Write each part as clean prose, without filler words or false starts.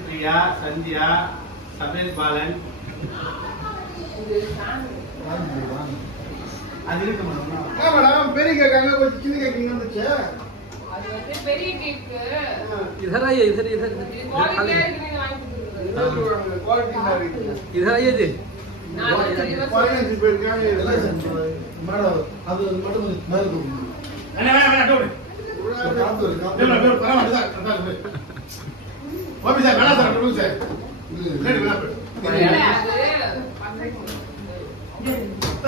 प्रिया संध्या सफेद बालन அது இருக்கு மேடம் பெரிய கேக் அங்க கொஞ்சம் சின்ன கேக் இங்க வந்துச்சு அது வந்து பெரிய கேக் इधर आइए इधर इधर क्वालिटी है நீங்க வாங்கி கொடுங்க क्वालिटी है इधर आइए जी क्वालिटी पे क्या है மேடம் அது மட்டும் மேல தூக்கு வேணா டோடு ஓபி சார் வேணா சார் டோடு சார் இல்ல வேணா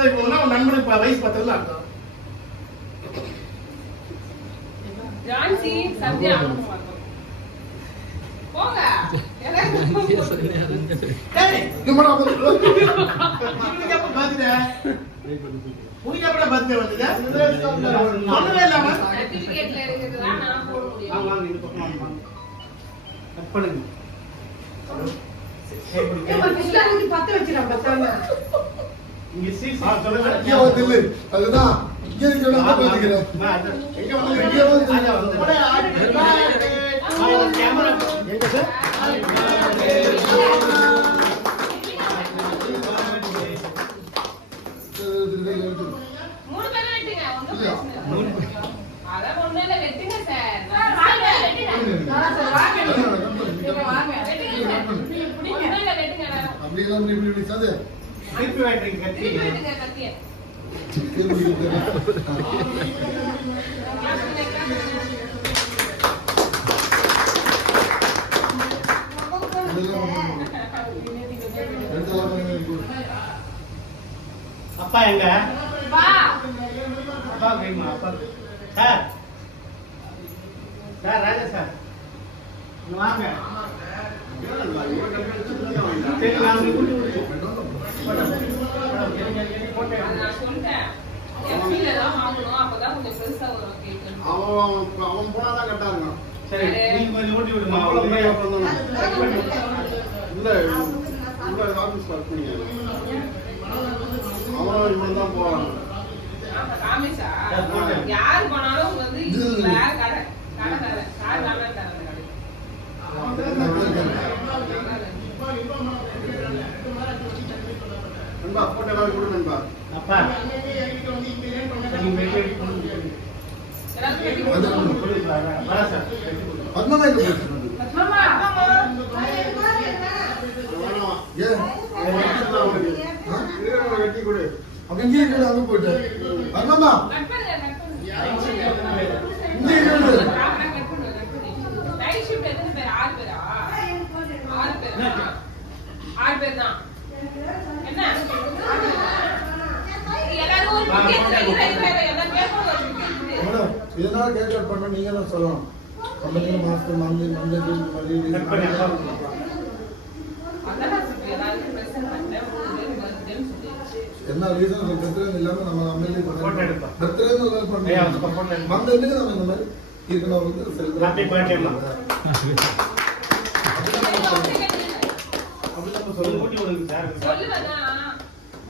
இப்போ நண்பனுக்கு வயசு பத்தல அர்த்தம் ஜான்சி சத்யா போங்க டேய் நம்மள உனக்கு அப்ப பாத்துடா உனக்கு அப்ப பாத்துடா வந்துடா ஒண்ணுமே இல்லாம சர்டிபிகேட்ல இருக்குதா நான் போட முடியும் ஆமா வாங்க இந்த பக்கம் வாங்க கட் பண்ணுங்க ஏய் கிருஷ்ணா நீ பத்த வச்சிரா பத்தாங்க இங்க சீஸ் சொல்லுங்க இங்க வந்து அதுதான் இங்க இருக்கணும் நான் பாத்துக்கிறேன் எங்க வந்து இங்க வந்து கேமரா எங்க சார் மூணு பேர் வெட்டுங்க ஒண்ணு அத ஒண்ணேல வெட்டுங்க சார் வாங்க வெட்டுங்க சார் வாங்க நீங்க வாங்க வெட்டுங்க ஒண்ணேல வெட்டுங்க அப்படி எல்லாம் இப்படி சாதே திருப்பி வெட்டுங்க கத்திய அப்பா எங்க அப்பா அப்பா வேணுமா அப்பா சார் சார் ராஜா சார் வாங்க அவன் போனாதான் கரெக்டா இருக்கும் சரி நீங்க கொஞ்சம் ஓட்டி விடுமா இல்ல ஆபீஸ் ஒர்க் பண்ணீங்க அவனும் இவன் தான் போவாங்க யாரு போனாலும் வந்து கடை கடை நண்பா போட்டோ எல்லாம் கொடு நண்பா அப்பா வெட்டி கொடு அங்க போயிட்டு இதனால கேக் கட் பண்ண நீங்க தான் சொல்லணும் கம்பெனி மாஸ்டர் மந்த்லி என்ன ரீசன் பர்த்டே இல்லாம நம்ம அம்மையிலே பர்த்டே பண்ணோம் மந்த்லி நம்ம இந்த மாதிரி இருக்கணும் வந்து செலிப்ரேட் ஹேப்பி பர்த்டே அப்படி நம்ம சொல்லுங்க ஊட்டி விடுங்க சார் சொல்லுவதா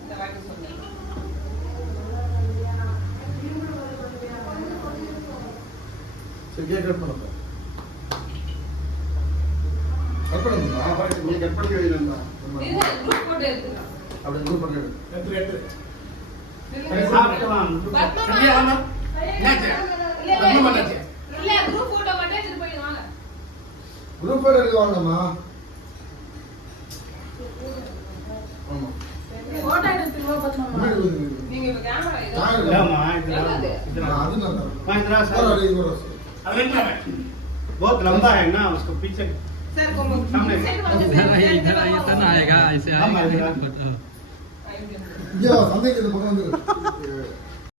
இந்த வாட்டி சொல்லுங்க கேக் கட் பண்ணுங்க கட் பண்ணுங்க நீ கட் பண்ணி வைங்க இது குரூப் போட்டு எடுத்துங்க அப்படியே குரூப் பண்ணி எடுத்து சாப்பிடலாம் சரியா வாமா என்னாச்சு நம்ம பண்ணாச்சு இல்ல குரூப் போட்டோ மட்டும் எடுத்து போய் வாங்க குரூப் போட்டோ எடுத்து வாங்கம்மா ஆமா போட்டோ எடுத்து வா பத்தமா நீங்க இப்ப கேமரா இல்லம்மா இது அது ना पंद्रह साल अरे बहुत लंबा है ना उसको पीछे सर को सामने इधर इतना आएगा ऐसे आएगा ये सामने के तो पकड़